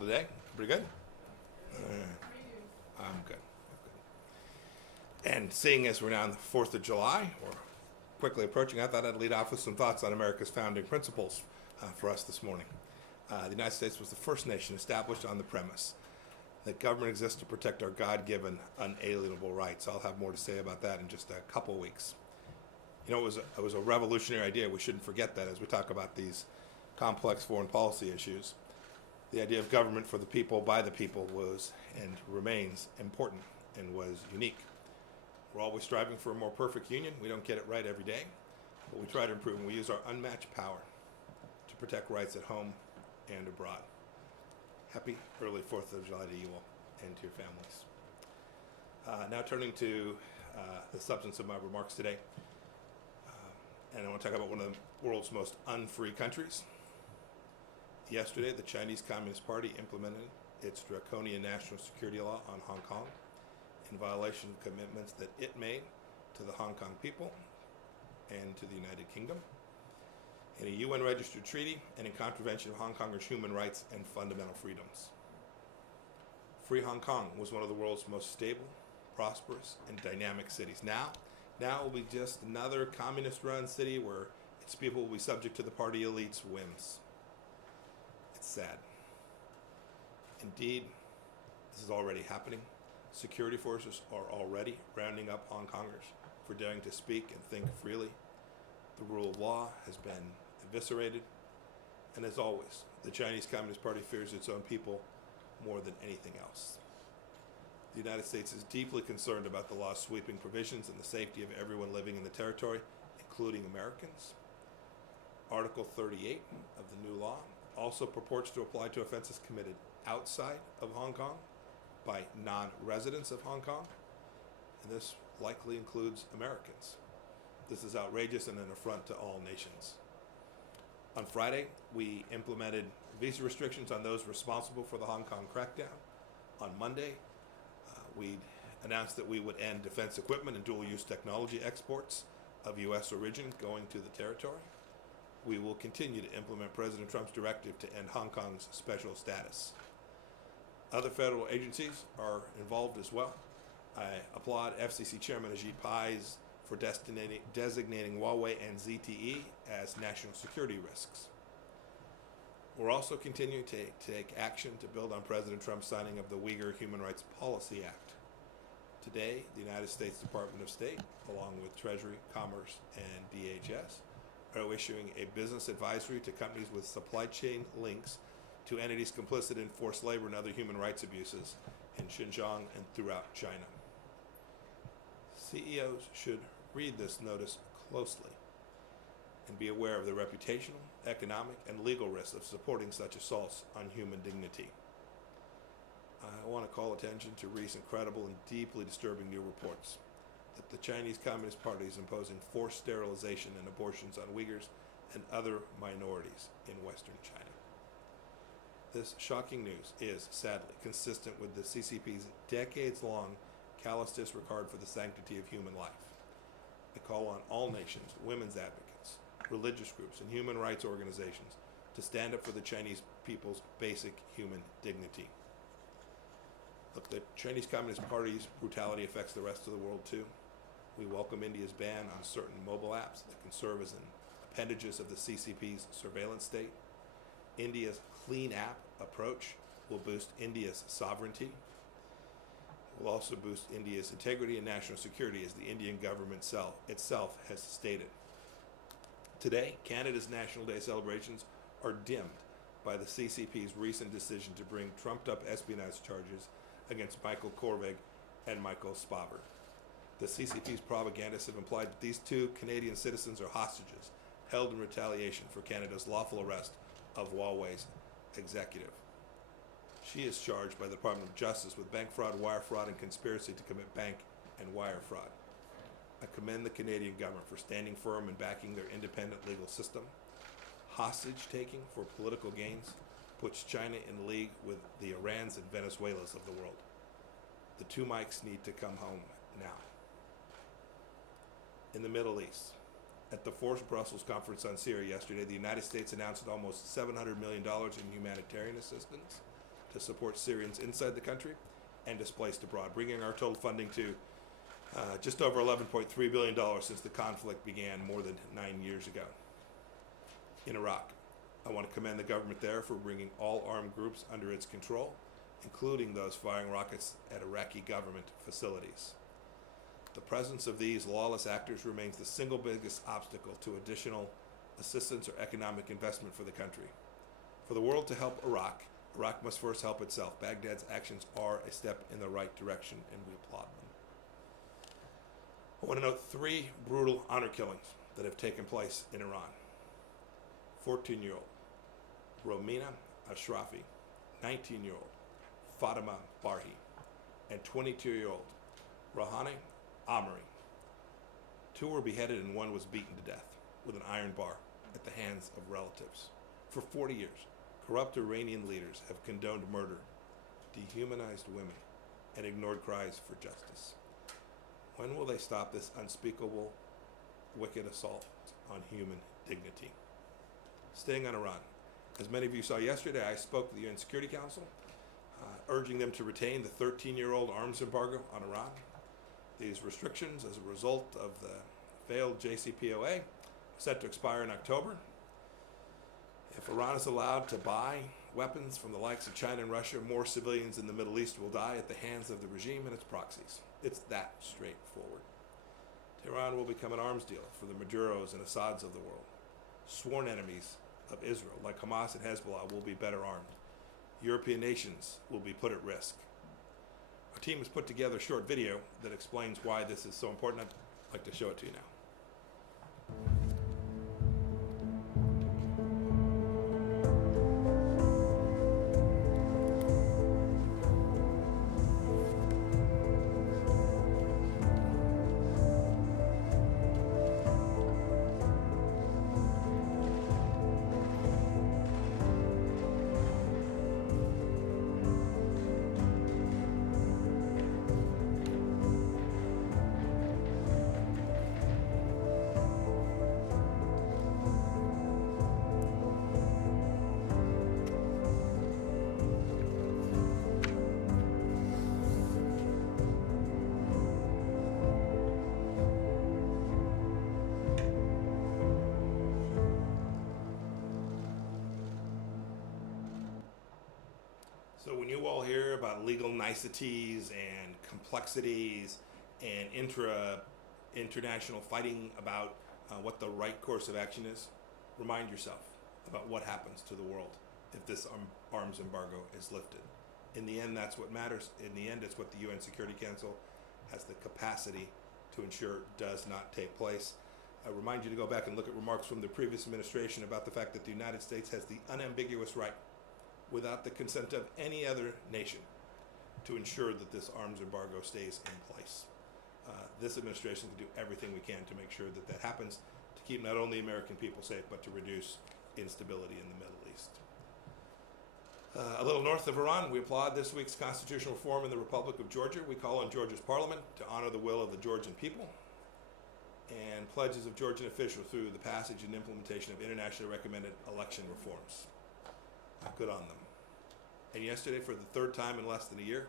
today? Pretty good? I'm good. And seeing as we're now on the 4th of July, or quickly approaching, I thought I'd lead off with some thoughts on America's founding principles for us this morning. The United States was the first nation established on the premise that government exists to protect our God-given, unalienable rights. I'll have more to say about that in just a couple weeks. You know, it was a revolutionary idea. We shouldn't forget that as we talk about these complex foreign policy issues. The idea of government for the people, by the people was and remains important and was unique. We're always striving for a more perfect union. We don't get it right every day, but we try to improve, and we use our unmatched power to protect rights at home and abroad. Happy early 4th of July to you all and to your families. Now turning to the substance of my remarks today. And I want to talk about one of the world's most unfree countries. Yesterday, the Chinese Communist Party implemented its draconian national security law on Hong Kong in violation of commitments that it made to the Hong Kong people and to the United Kingdom, in a UN-registered treaty, and in contravention of Hong Kongers' human rights and fundamental freedoms. Free Hong Kong was one of the world's most stable, prosperous, and dynamic cities. Now it will be just another communist-run city where its people will be subject to the party elite's whims. It's sad. Indeed, this is already happening. Security forces are already rounding up Hong Kongers for daring to speak and think freely. The rule of law has been eviscerated. And as always, the Chinese Communist Party fears its own people more than anything else. The United States is deeply concerned about the law's sweeping provisions and the safety of everyone living in the territory, including Americans. Article 38 of the new law also purports to apply to offenses committed outside of Hong Kong by non-residents of Hong Kong, and this likely includes Americans. This is outrageous and an affront to all nations. On Friday, we implemented visa restrictions on those responsible for the Hong Kong crackdown. On Monday, we announced that we would end defense equipment and dual-use technology exports of U.S. origin going to the territory. We will continue to implement President Trump's directive to end Hong Kong's special status. Other federal agencies are involved as well. I applaud FCC Chairman Ajit Pai's for designating Huawei and ZTE as national security risks. We're also continuing to take action to build on President Trump's signing of the Uyghur Human Rights Policy Act. Today, the United States Department of State, along with Treasury, Commerce, and DHS, are issuing a business advisory to companies with supply chain links to entities complicit in forced labor and other human rights abuses in Xinjiang and throughout China. CEOs should read this notice closely and be aware of the reputational, economic, and legal risks of supporting such assaults on human dignity. I want to call attention to recent credible and deeply disturbing new reports that the Chinese Communist Party is imposing forced sterilization and abortions on Uyghurs and other minorities in Western China. This shocking news is, sadly, consistent with the CCP's decades-long callous disregard for the sanctity of human life. I call on all nations, women's advocates, religious groups, and human rights organizations to stand up for the Chinese people's basic human dignity. Look, the Chinese Communist Party's brutality affects the rest of the world too. We welcome India's ban on certain mobile apps that can serve as appendages of the CCP's surveillance state. India's Clean App approach will boost India's sovereignty. It will also boost India's integrity and national security, as the Indian government itself has stated. Today, Canada's National Day celebrations are dimmed by the CCP's recent decision to bring trumped-up espionage charges against Michael Korvig and Michael Spavor. The CCP's propagandists have implied that these two Canadian citizens are hostages held in retaliation for Canada's lawful arrest of Huawei's executive. She is charged by the Department of Justice with bank fraud, wire fraud, and conspiracy to commit bank and wire fraud. I commend the Canadian government for standing firm and backing their independent legal system. Hostage-taking for political gains puts China in league with the Irans and Venezuelas of the world. The two Mikes need to come home now. In the Middle East, at the Forced Brussels Conference on Syria yesterday, the United States announced almost $700 million in humanitarian assistance to support Syrians inside the country and displaced abroad, bringing our total funding to just over $11.3 billion since the conflict began more than 9 years ago. In Iraq, I want to commend the government there for bringing all armed groups under its control, including those firing rockets at Iraqi government facilities. The presence of these lawless actors remains the single biggest obstacle to additional assistance or economic investment for the country. For the world to help Iraq, Iraq must first help itself. Baghdad's actions are a step in the right direction, and we applaud them. I want to note 3 brutal honor killings that have taken place in Iran. 14-year-old Romina Ashrafi, 19-year-old Fatima Barhi, and 22-year-old Rahane Amri. 2 were beheaded and 1 was beaten to death with an iron bar at the hands of relatives. For 40 years, corrupt Iranian leaders have condoned murder, dehumanized women, and ignored cries for justice. When will they stop this unspeakable, wicked assault on human dignity? Staying on Iran, as many of you saw yesterday, I spoke to the UN Security Council, urging them to retain the 13-year-old arms embargo on Iran. These restrictions, as a result of the failed JCPOA, are set to expire in October. If Iran is allowed to buy weapons from the likes of China and Russia, more civilians in the Middle East will die at the hands of the regime and its proxies. It's that straightforward. Tehran will become an arms dealer for the Maduros and Assads of the world. Sworn enemies of Israel, like Hamas and Hezbollah, will be better armed. European nations will be put at risk. Our team has put together a short video that explains why this is so important. I'd like to show it to you now. So when you all hear about legal niceties and complexities and international fighting about what the right course of action is, remind yourself about what happens to the world if this arms embargo is lifted. In the end, that's what matters. In the end, it's what the UN Security Council has the capacity to ensure does not take place. I remind you to go back and look at remarks from the previous administration about the fact that the United States has the unambiguous right, without the consent of any other nation, to ensure that this arms embargo stays in place. This administration can do everything we can to make sure that that happens, to keep not only American people safe, but to reduce instability in the Middle East. A little north of Iran, we applaud this week's constitutional reform in the Republic of Georgia. We call on Georgia's parliament to honor the will of the Georgian people and pledges of Georgian officials through the passage and implementation of internationally recommended election reforms. Good on them. And yesterday, for the 3rd time in less than a year,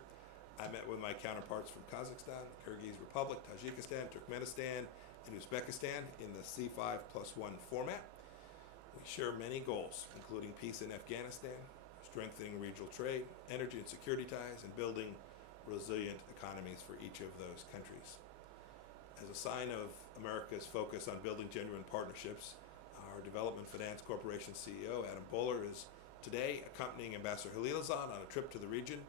I met with my counterparts from Kazakhstan, the Kyrgyz Republic, Tajikistan, Turkmenistan, and Uzbekistan in the C5+1 format. We share many goals, including peace in Afghanistan, strengthening regional trade, energy and security ties, and building resilient economies for each of those countries. As a sign of America's focus on building genuine partnerships, our Development Finance Corporation CEO, Adam Bowler, is today accompanying Ambassador Khalilzad on a trip to the region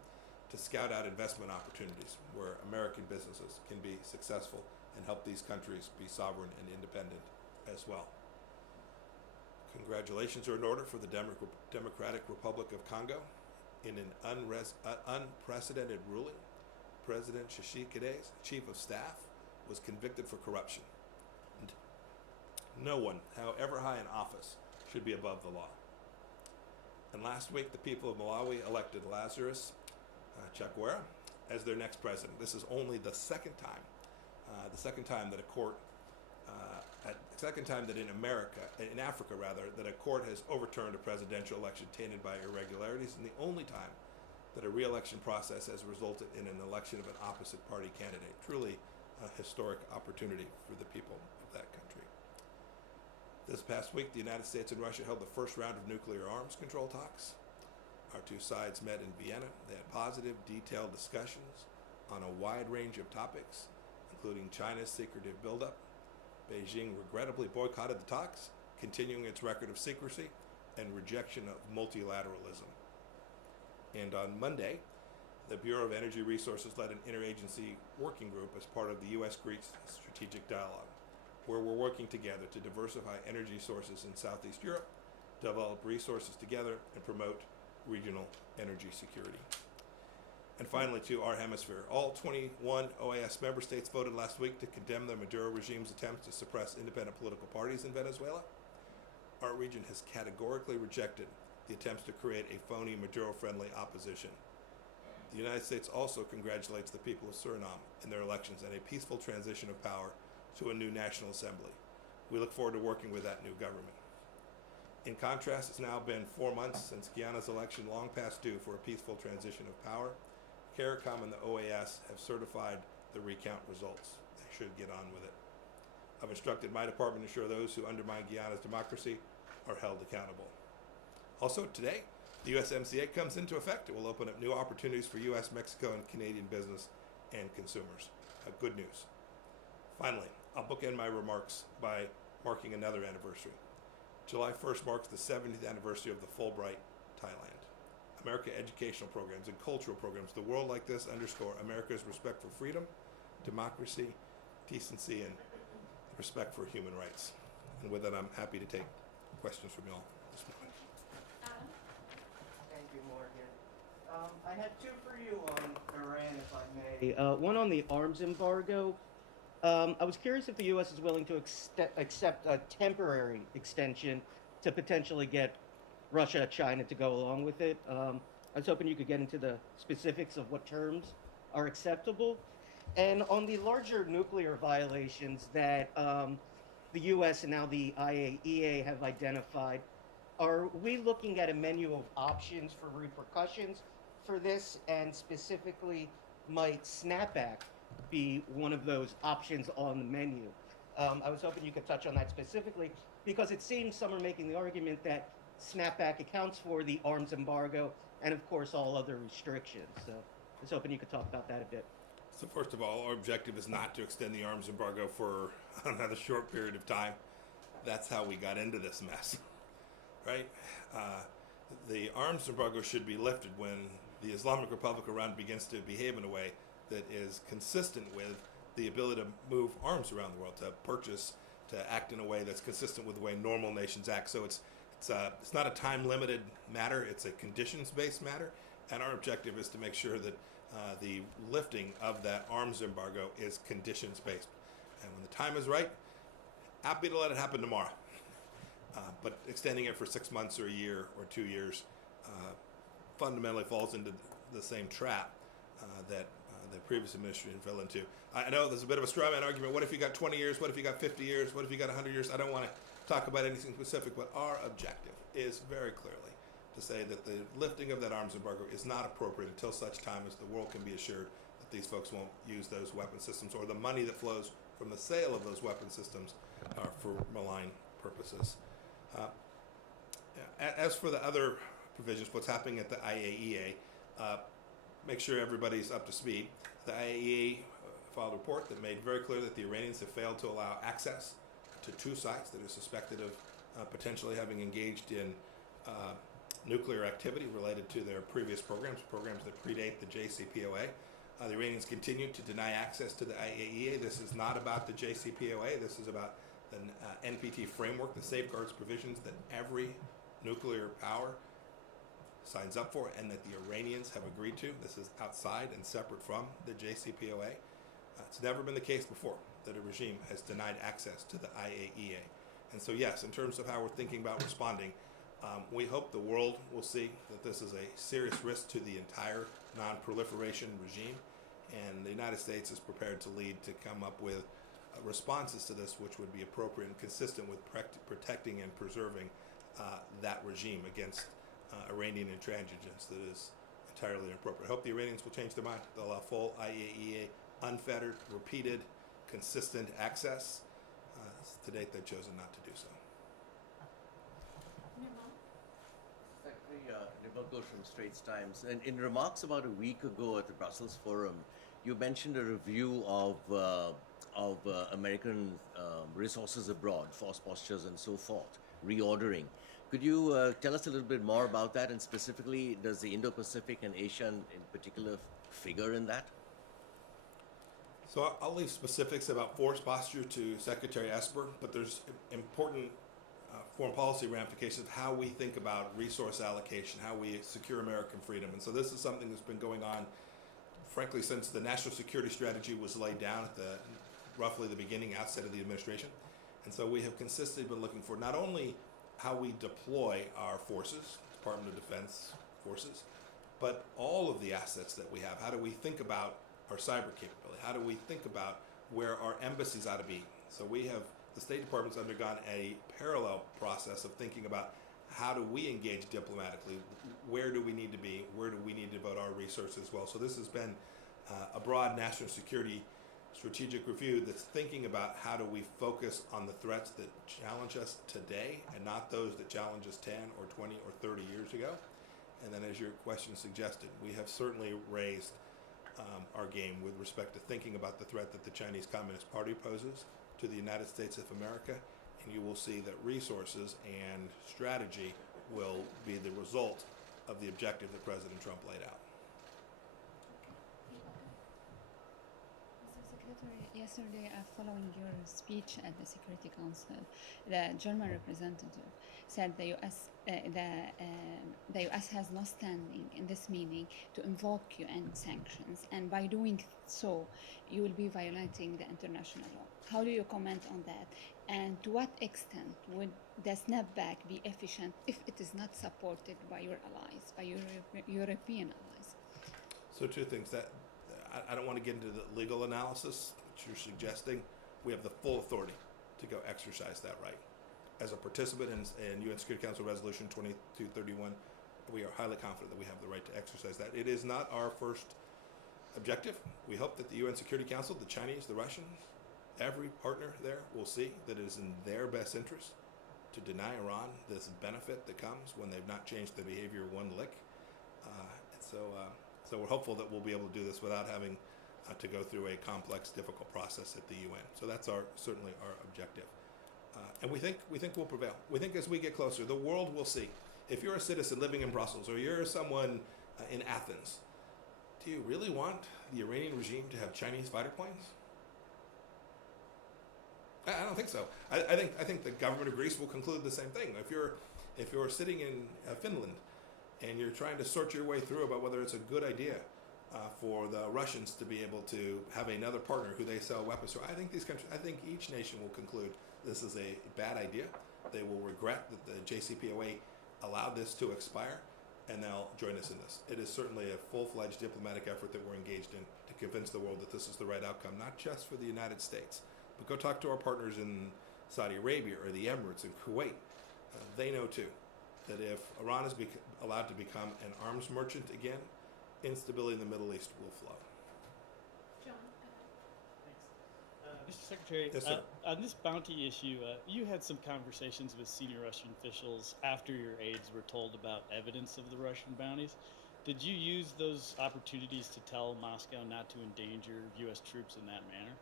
to scout out investment opportunities where American businesses can be successful and help these countries be sovereign and independent as well. Congratulations are in order for the Democratic Republic of Congo. In an unprecedented ruling, President Tshisekedi's chief of staff was convicted for corruption. And no one, however high in office, should be above the law. And last week, the people of Malawi elected Lazarus Chakwera as their next president. This is only the second time that a court, second time that in Africa, that a court has overturned a presidential election tainted by irregularities, and the only time that a re-election process has resulted in an election of an opposite party candidate. Truly a historic opportunity for the people of that country. This past week, the United States and Russia held the first round of nuclear arms control talks. Our two sides met in Vienna. They had positive, detailed discussions on a wide range of topics, including China's secretive buildup. Beijing regrettably boycotted the talks, continuing its record of secrecy and rejection of multilateralism. And on Monday, the Bureau of Energy Resources led an interagency working group as part of the U.S.-Greece Strategic Dialogue, where we're working together to diversify energy sources in Southeast Europe, develop resources together, and promote regional energy security. And finally, to our hemisphere, all 21 OAS member states voted last week to condemn the Maduro regime's attempts to suppress independent political parties in Venezuela. Our region has categorically rejected the attempts to create a phony Maduro-friendly opposition. The United States also congratulates the people of Suriname in their elections and a peaceful transition of power to a new National Assembly. We look forward to working with that new government. In contrast, it's now been 4 months since Guyana's election, long past due for a peaceful transition of power. CARICOM and the OAS have certified the recount results. They should get on with it. I've instructed my department to ensure those who undermine Guyana's democracy are held accountable. Also today, the USMCA comes into effect. It will open up new opportunities for U.S., Mexico, and Canadian business and consumers. Good news. Finally, I'll bookend my remarks by marking another anniversary. July 1st marks the 70th anniversary of the Fulbright, Thailand. America educational programs and cultural programs, the world like this underscore America's respect for freedom, democracy, decency, and respect for human rights. And with that, I'm happy to take questions from you all this morning. Adam? Thank you, Morgan. I had two for you on Iran, if I may. One on the arms embargo. I was curious if the U.S. is willing to accept a temporary extension to potentially get Russia, China to go along with it. I was hoping you could get into the specifics of what terms are acceptable. And on the larger nuclear violations that the U.S. and now the IAEA have identified, are we looking at a menu of options for repercussions for this? And specifically, might snapback be one of those options on the menu? I was hoping you could touch on that specifically, because it seems some are making the argument that snapback accounts for the arms embargo and, of course, all other restrictions. So I was hoping you could talk about that a bit. So first of all, our objective is not to extend the arms embargo for another short period of time. That's how we got into this mess, right? The arms embargo should be lifted when the Islamic Republic of Iran begins to behave in a way that is consistent with the ability to move arms around the world, to purchase, to act in a way that's consistent with the way normal nations act. So it's not a time-limited matter, it's a conditions-based matter, and our objective is to make sure that the lifting of that arms embargo is conditions-based. And when the time is right, happy to let it happen tomorrow. But extending it for 6 months or a year or 2 years fundamentally falls into the same trap that the previous administration fell into. I know there's a bit of a straw man argument. What if you got 20 years? What if you got 50 years? What if you got 100 years? I don't want to talk about anything specific, but our objective is very clearly to say that the lifting of that arms embargo is not appropriate until such time as the world can be assured that these folks won't use those weapon systems, or the money that flows from the sale of those weapon systems for malign purposes. As for the other provisions, what's happening at the IAEA, make sure everybody's up to speed. The IAEA filed a report that made very clear that the Iranians have failed to allow access to 2 sites that are suspected of potentially having engaged in nuclear activity related to their previous programs that predate the JCPOA. The Iranians continue to deny access to the IAEA. This is not about the JCPOA. This is about the NPT framework, the safeguards provisions that every nuclear power signs up for and that the Iranians have agreed to. This is outside and separate from the JCPOA. It's never been the case before that a regime has denied access to the IAEA. And so yes, in terms of how we're thinking about responding, we hope the world will see that this is a serious risk to the entire non-proliferation regime, and the United States is prepared to lead to come up with responses to this which would be appropriate and consistent with protecting and preserving that regime against Iranian intransigence that is entirely inappropriate. I hope the Iranians will change their mind. They'll allow full IAEA, unfettered, repeated, consistent access. To date, they've chosen not to do so. Secretary Nibakul from Straits Times. And in remarks about a week ago at the Brussels Forum, you mentioned a review of American resources abroad, force postures and so forth, reordering. Could you tell us a little bit more about that, and specifically, does the Indo-Pacific and Asia in particular figure in that? So I'll leave specifics about force posture to Secretary Esper, but there's important foreign policy ramifications of how we think about resource allocation, how we secure American freedom. And so this is something that's been going on, frankly, since the national security strategy was laid down at roughly the beginning, outset of the administration. And so we have consistently been looking for not only how we deploy our forces, Department of Defense forces, but all of the assets that we have. How do we think about our cyber capability? How do we think about where our embassies ought to be? So the State Department's undergone a parallel process of thinking about how do we engage diplomatically, where do we need to be, where do we need to devote our resources as well. So this has been a broad national security strategic review that's thinking about how do we focus on the threats that challenge us today and not those that challenge us 10 or 20 or 30 years ago. And then, as your question suggested, we have certainly raised our game with respect to thinking about the threat that the Chinese Communist Party poses to the United States of America, and you will see that resources and strategy will be the result of the objective that President Trump laid out. Mr. Secretary, yesterday, following your speech at the Security Council, the German representative said the U.S. has no standing in this meeting to invoke UN sanctions, and by doing so, you will be violating the international law. How do you comment on that? And to what extent would the snapback be efficient if it is not supported by your allies, by your European allies? So two things. That I don't want to get into the legal analysis that you're suggesting. We have the full authority to go exercise that right. As a participant in UN Security Council Resolution 2231, we are highly confident that we have the right to exercise that. It is not our first objective. We hope that the UN Security Council, the Chinese, the Russians, every partner there will see that it is in their best interest to deny Iran this benefit that comes when they've not changed their behavior one lick. So we're hopeful that we'll be able to do this without having to go through a complex, difficult process at the UN. So that's certainly our objective. And we think we'll prevail. We think as we get closer, the world will see. If you're a citizen living in Brussels or you're someone in Athens, do you really want the Iranian regime to have Chinese fighter planes? I don't think so. I think the government of Greece will conclude the same thing. If you're sitting in Finland and you're trying to sort your way through about whether it's a good idea for the Russians to be able to have another partner who they sell weapons to, I think each nation will conclude this is a bad idea. They will regret that the JCPOA allowed this to expire, and they'll join us in this. It is certainly a full-fledged diplomatic effort that we're engaged in to convince the world that this is the right outcome, not just for the United States, but go talk to our partners in Saudi Arabia or the Emirates and Kuwait. They know too that if Iran is allowed to become an arms merchant again, instability in the Middle East will flow. John. Thanks. Mr. Secretary, Yes, sir. On this bounty issue, you had some conversations with senior Russian officials after your aides were told about evidence of the Russian bounties. Did you use those opportunities to tell Moscow not to endanger U.S. troops in that manner?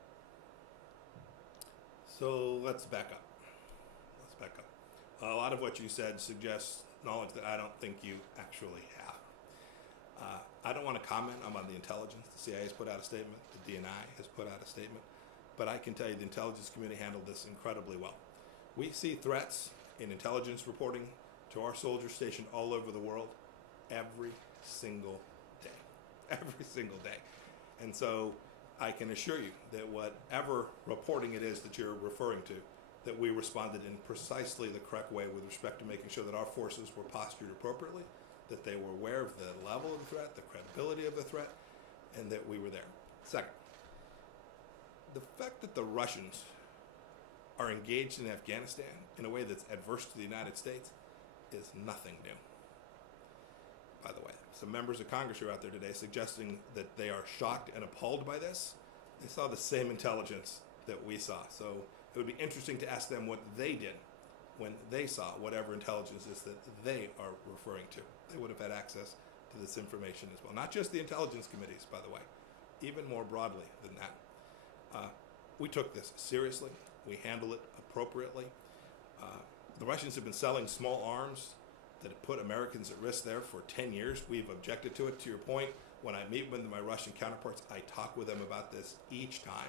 So let's back up. A lot of what you said suggests knowledge that I don't think you actually have. I don't want to comment on the intelligence. The CIA has put out a statement. The DNI has put out a statement. But I can tell you the intelligence community handled this incredibly well. We see threats in intelligence reporting to our soldiers stationed all over the world every single day. Every single day. And so I can assure you that whatever reporting it is that you're referring to, that we responded in precisely the correct way with respect to making sure that our forces were postured appropriately, that they were aware of the level of the threat, the credibility of the threat, and that we were there. Second, the fact that the Russians are engaged in Afghanistan in a way that's adverse to the United States is nothing new. by the way. Some members of Congress are out there today suggesting that they are shocked and appalled by this. They saw the same intelligence that we saw. So it would be interesting to ask them what they did when they saw whatever intelligence is that they are referring to. They would have had access to this information as well. Not just the intelligence committees, by the way, even more broadly than that. We took this seriously. We handle it appropriately. The Russians have been selling small arms that have put Americans at risk there for 10 years. We've objected to it. To your point, when I meet with my Russian counterparts, I talk with them about this each time.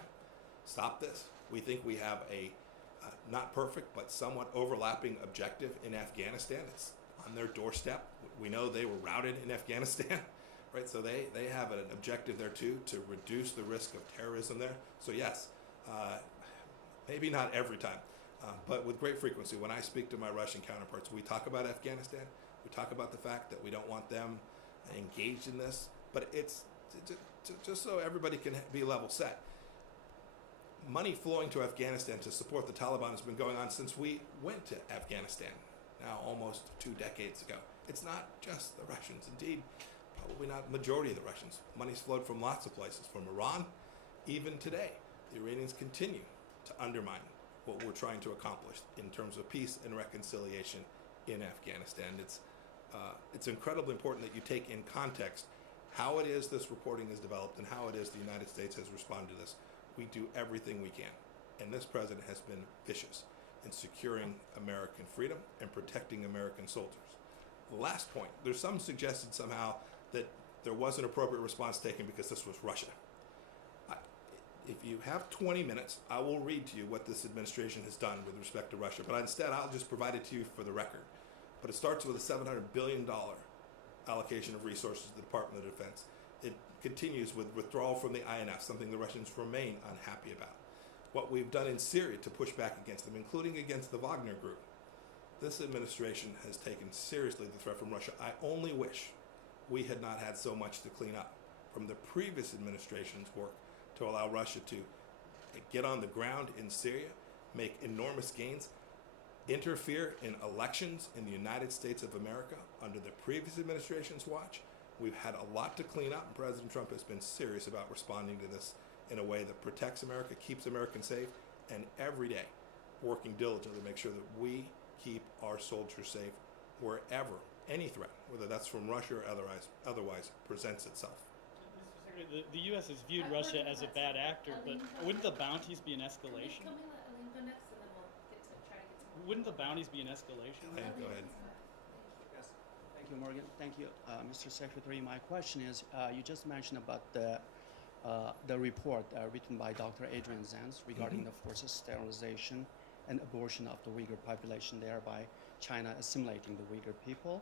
Stop this. We think we have a not perfect, but somewhat overlapping objective in Afghanistan. It's on their doorstep. We know they were routed in Afghanistan, right? So they have an objective there too, to reduce the risk of terrorism there. So yes, maybe not every time, but with great frequency, when I speak to my Russian counterparts, we talk about Afghanistan. We talk about the fact that we don't want them engaged in this, but it's just so everybody can be level set. Money flowing to Afghanistan to support the Taliban has been going on since we went to Afghanistan, now almost 2 decades ago. It's not just the Russians. Indeed, probably not the majority of the Russians. Money's flowed from lots of places, from Iran. Even today, the Iranians continue to undermine what we're trying to accomplish in terms of peace and reconciliation in Afghanistan. It's incredibly important that you take in context how it is this reporting is developed and how it is the United States has responded to this. We do everything we can, and this president has been vicious in securing American freedom and protecting American soldiers. Last point, there's some suggested somehow that there was an appropriate response taken because this was Russia. If you have 20 minutes, I will read to you what this administration has done with respect to Russia, but instead I'll just provide it to you for the record. But it starts with a $700 billion allocation of resources to the Department of Defense. It continues with withdrawal from the INF, something the Russians remain unhappy about. What we've done in Syria to push back against them, including against the Wagner Group. This administration has taken seriously the threat from Russia. I only wish we had not had so much to clean up from the previous administration's work to allow Russia to get on the ground in Syria, make enormous gains, interfere in elections in the United States of America under the previous administration's watch. We've had a lot to clean up, and President Trump has been serious about responding to this in a way that protects America, keeps Americans safe, and every day working diligently to make sure that we keep our soldiers safe wherever any threat, whether that's from Russia or otherwise presents itself. Mr. Secretary, the U.S. has viewed Russia as a bad actor, but wouldn't the bounties be an escalation? Wouldn't the bounties be an escalation? Go ahead. Yes. Thank you, Morgan. Thank you, Mr. Secretary. My question is, you just mentioned about the report written by Dr. Adrian Zenz regarding the forced sterilization and abortion of the Uyghur population, thereby China assimilating the Uyghur people.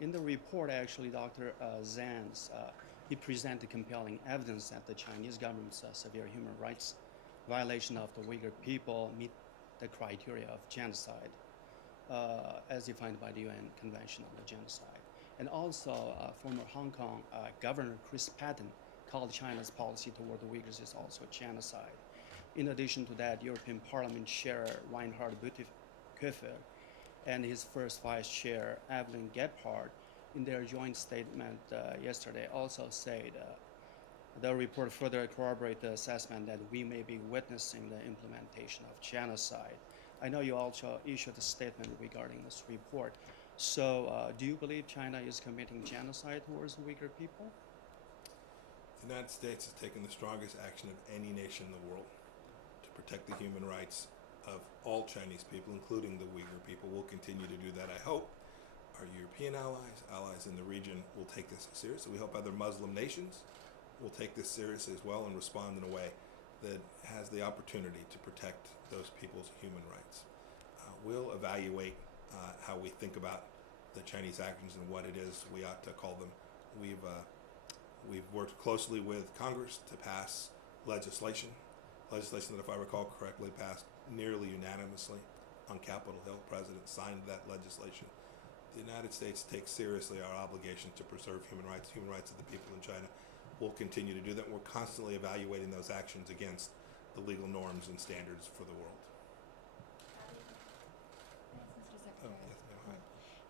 In the report, actually, Dr. Zenz, he presented compelling evidence that the Chinese government's severe human rights violation of the Uyghur people meet the criteria of genocide as defined by the UN Convention on the Genocide. And also, former Hong Kong Governor Chris Patten called China's policy toward the Uyghurs is also genocide. In addition to that, European Parliament Chair Reinhard Bütikofer and his first Vice Chair Evelyn Gebhardt, in their joint statement yesterday, also said the report further corroborates the assessment that we may be witnessing the implementation of genocide. I know you also issued a statement regarding this report. So do you believe China is committing genocide towards the Uyghur people? The United States has taken the strongest action of any nation in the world to protect the human rights of all Chinese people, including the Uyghur people. We'll continue to do that. I hope our European allies in the region will take this seriously. We hope other Muslim nations will take this seriously as well and respond in a way that has the opportunity to protect those people's human rights. We'll evaluate how we think about the Chinese actions and what it is we ought to call them. We've worked closely with Congress to pass legislation that, if I recall correctly, passed nearly unanimously on Capitol Hill. The President signed that legislation. The United States takes seriously our obligation to preserve human rights of the people in China. We'll continue to do that. We're constantly evaluating those actions against the legal norms and standards for the world. Yes, Mr. Oh, Secretary. yes, ma'am.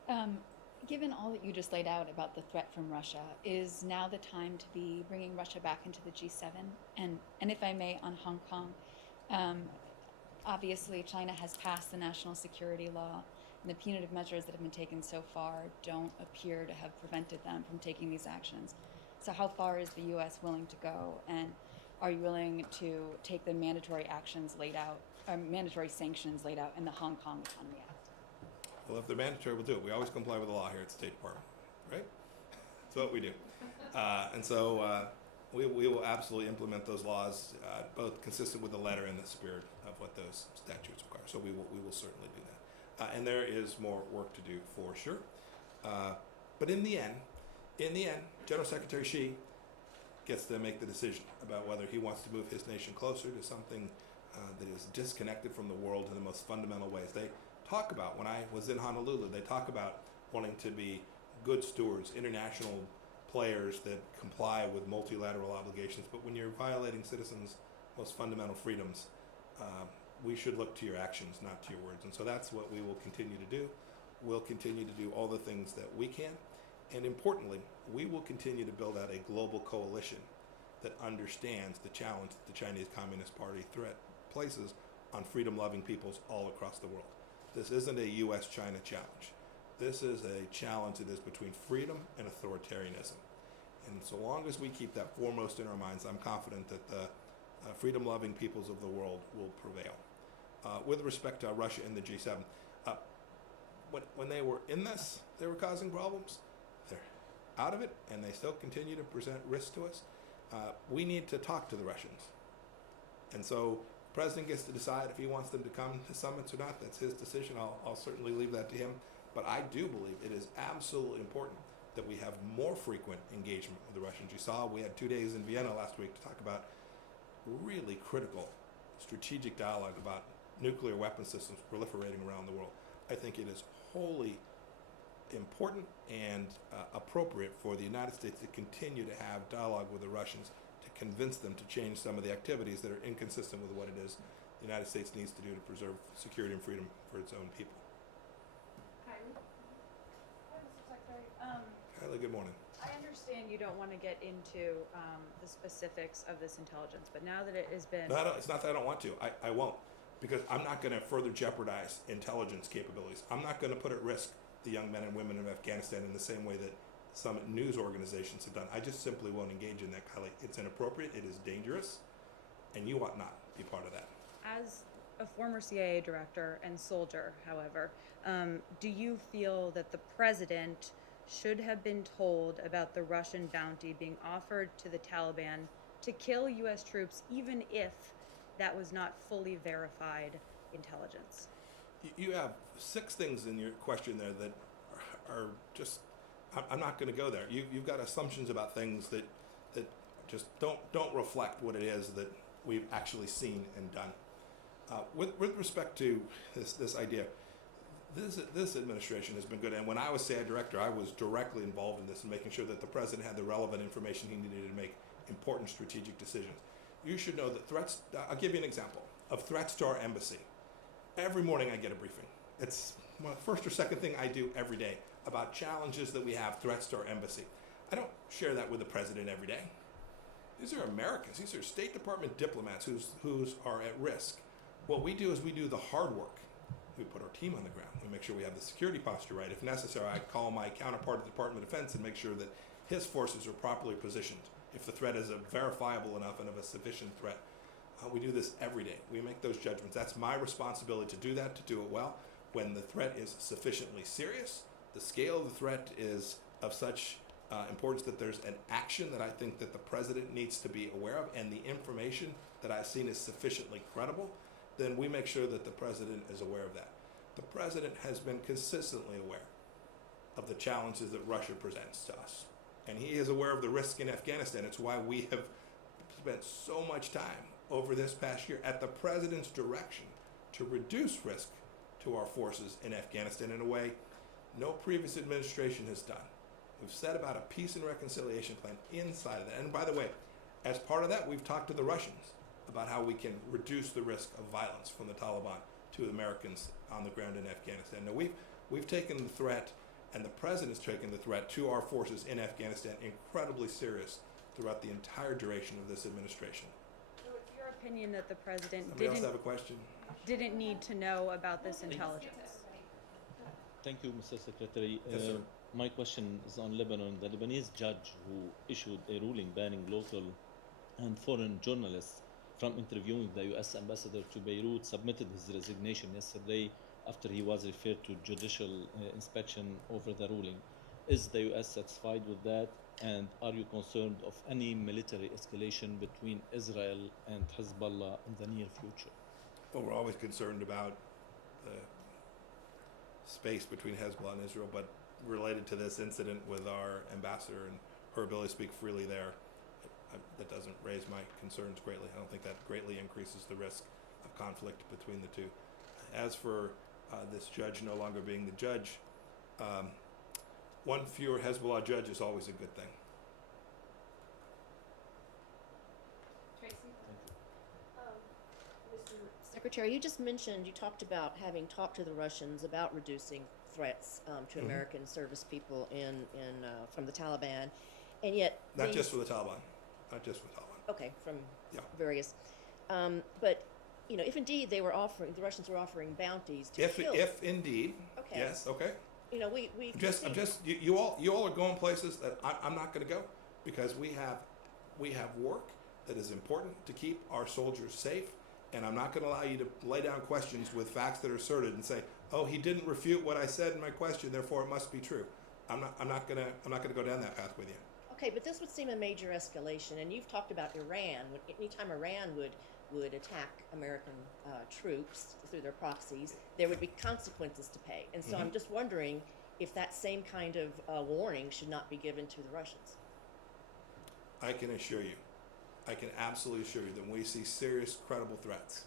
Hi. Given all that you just laid out about the threat from Russia, is now the time to be bringing Russia back into the G7? And if I may, on Hong Kong, obviously China has passed the national security law, and the punitive measures that have been taken so far don't appear to have prevented them from taking these actions. So how far is the U.S. willing to go, and are you willing to take the mandatory actions laid out, or mandatory sanctions laid out in the Hong Kong Economy Act? Well, if they're mandatory, we'll do it. We always comply with the law here at the State Department, right? That's what we do. And so we will absolutely implement those laws, both consistent with the letter and the spirit of what those statutes require. So we will certainly do that. And there is more work to do for sure. But in the end, General Secretary Xi gets to make the decision about whether he wants to move his nation closer to something that is disconnected from the world in the most fundamental ways. They talk about, when I was in Honolulu, they talk about wanting to be good stewards, international players that comply with multilateral obligations. But when you're violating citizens' most fundamental freedoms, we should look to your actions, not to your words. And so that's what we will continue to do. We'll continue to do all the things that we can. And importantly, we will continue to build out a global coalition that understands the challenge that the Chinese Communist Party threat places on freedom-loving peoples all across the world. This isn't a U.S.-China challenge. This is a challenge that is between freedom and authoritarianism. And so long as we keep that foremost in our minds, I'm confident that the freedom-loving peoples of the world will prevail. With respect to Russia and the G7, when they were in this, they were causing problems. They're out of it, and they still continue to present risk to us. We need to talk to the Russians. And so the president gets to decide if he wants them to come to summits or not. That's his decision. I'll certainly leave that to him. But I do believe it is absolutely important that we have more frequent engagement with the Russians. You saw we had 2 days in Vienna last week to talk about really critical strategic dialogue about nuclear weapon systems proliferating around the world. I think it is wholly important and appropriate for the United States to continue to have dialogue with the Russians to convince them to change some of the activities that are inconsistent with what it is the United States needs to do to preserve security and freedom for its own people. Kylie? Hi, Mr. Secretary. Kylie, good morning. I understand you don't want to get into the specifics of this intelligence, but now that it has been... No, it's not that I don't want to. I won't. Because I'm not going to further jeopardize intelligence capabilities. I'm not going to put at risk the young men and women of Afghanistan in the same way that some news organizations have done. I just simply won't engage in that, Kylie. It's inappropriate, it is dangerous, and you ought not be part of that. As a former CIA director and soldier, however, do you feel that the president should have been told about the Russian bounty being offered to the Taliban to kill U.S. troops, even if that was not fully verified intelligence? You have 6 things in your question there that are just, I'm not going to go there. You've got assumptions about things that just don't reflect what it is that we've actually seen and done. With respect to this idea, this administration has been good. And when I was CIA director, I was directly involved in this and making sure that the president had the relevant information he needed to make important strategic decisions. You should know that threats, I'll give you an example of threats to our embassy. Every morning I get a briefing. It's the first or second thing I do every day about challenges that we have, threats to our embassy. I don't share that with the president every day. These are Americans. These are State Department diplomats who are at risk. What we do is we do the hard work. We put our team on the ground. We make sure we have the security posture right. If necessary, I call my counterpart at the Department of Defense and make sure that his forces are properly positioned. If the threat is a verifiable enough and of a sufficient threat, we do this every day. We make those judgments. That's my responsibility to do that, to do it well. When the threat is sufficiently serious, the scale of the threat is of such importance that there's an action that I think that the president needs to be aware of, and the information that I've seen is sufficiently credible, then we make sure that the president is aware of that. The president has been consistently aware of the challenges that Russia presents to us. And he is aware of the risk in Afghanistan. It's why we have spent so much time over this past year at the president's direction to reduce risk to our forces in Afghanistan in a way no previous administration has done. We've set about a peace and reconciliation plan inside of that. And by the way, as part of that, we've talked to the Russians about how we can reduce the risk of violence from the Taliban to Americans on the ground in Afghanistan. Now, we've taken the threat And the president's taken the threat to our forces in Afghanistan incredibly serious throughout the entire duration of this administration. So it's your opinion that the president Somebody else have a question? didn't need to know about this intelligence? Thank you, Mr. Secretary. Yes, sir. My question is on Lebanon. The Lebanese judge who issued a ruling banning local and foreign journalists from interviewing the U.S. ambassador to Beirut submitted his resignation yesterday after he was referred to judicial inspection over the ruling. Is the U.S. satisfied with that? And are you concerned of any military escalation between Israel and Hezbollah in the near future? Well, we're always concerned about the space between Hezbollah and Israel, but related to this incident with our ambassador and her ability to speak freely there, that doesn't raise my concerns greatly. I don't think that greatly increases the risk of conflict between the two. As for this judge no longer being the judge, one fewer Hezbollah judge is always a good thing. Mr. Secretary, you just mentioned, you talked about having talked to the Russians about reducing threats to American service people from the Taliban, and yet Not just for the Taliban. Not just for the Taliban. Okay, from Yeah. various, but you know, if indeed the Russians were offering bounties to kill. If indeed, Okay. yes, okay. You know, we I'm just you all are going places that I'm not going to go, because we have work that is important to keep our soldiers safe, and I'm not going to allow you to lay down questions with facts that are asserted and say, oh, he didn't refute what I said in my question, therefore it must be true. I'm not going to go down that path with you. Okay, but this would seem a major escalation, and you've talked about Iran. Anytime Iran would attack American troops through their proxies, there would be consequences to pay. And so I'm just wondering if that same kind of warning should not be given to the Russians. I can absolutely assure you that when we see serious, credible threats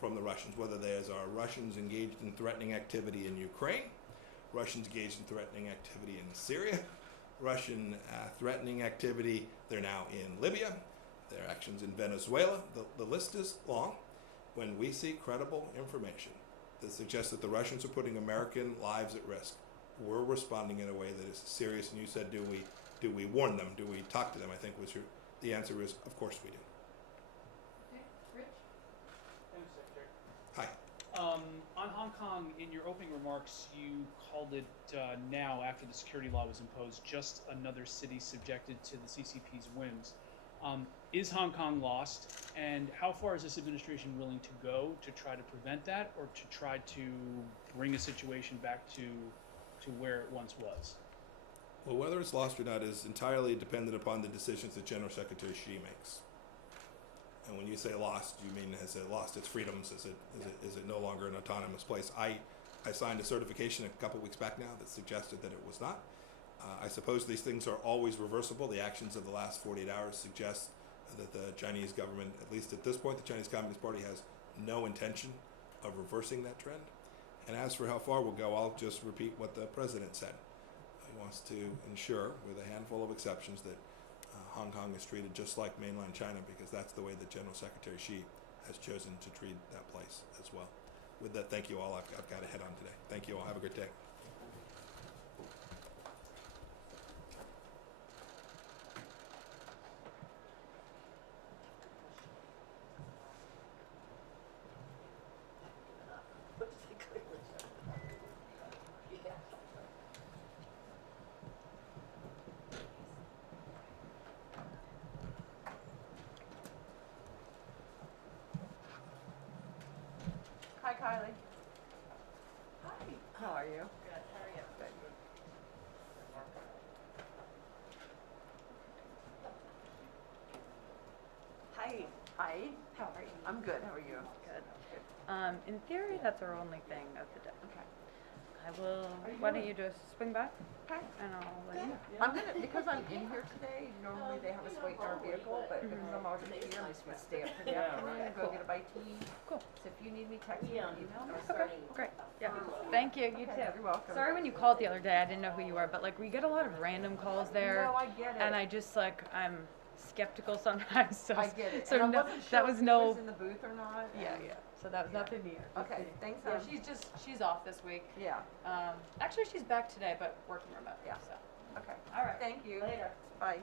from the Russians, whether there's our Russians engaged in threatening activity in Ukraine, Russians engaged in threatening activity in Syria, Russian threatening activity, they're now in Libya, their actions in Venezuela, the list is long. When we see credible information that suggests that the Russians are putting American lives at risk, we're responding in a way that is serious. And you said, do we warn them? Do we talk to them? I think the answer is, of course we do. Okay, Rich? Thanks, Secretary. Hi. On Hong Kong, in your opening remarks, you called it now, after the security law was imposed, just another city subjected to the CCP's whims. Is Hong Kong lost, and how far is this administration willing to go to try to prevent that, or to try to bring a situation back to where it once was? Well, whether it's lost or not is entirely dependent upon the decisions that General Secretary Xi makes. And when you say lost, you mean has it lost its freedoms? Is it no longer an autonomous place? I signed a certification a couple weeks back now that suggested that it was not. I suppose these things are always reversible. The actions of the last 48 hours suggest that the Chinese government, at least at this point, the Chinese Communist Party has no intention of reversing that trend. And as for how far we'll go, I'll just repeat what the president said. He wants to ensure, with a handful of exceptions, that Hong Kong is treated just like mainland China, because that's the way that General Secretary Xi has chosen to treat that place as well. With that, thank you all. I've got to head on today. Thank you all. Have a good day. Hi, Kylie. Hi. How are you? Good. How are you? Good. Hi. Hi. How are you? I'm good. How are you? Good. In theory, that's our only thing of the day. Okay. I will. Are you Why don't ready? you just swing back, Okay. and I'll let you. I'm gonna, because I'm in here today, normally they have us wait in our vehicle, but because I'm already here, I'm just gonna stay up for the afternoon and go get a bite to eat. Cool. So if you need me, text me or email me. Okay. Great. Yeah. Thank you. You Okay, too. you're welcome. Sorry when you called the other day, I didn't know who you were, but like we get a lot of random calls there, No, I get it. and I just like I'm skeptical sometimes. So I get it. So and I no, wasn't sure that was if he no. was in the booth or not. Yeah, and- yeah. So that was Yeah. nothing new. Okay, thanks. Yeah, she's off this week. Yeah. Actually, she's back today, but working remote. Yeah. So. Okay. All right. Thank you. Later. Bye.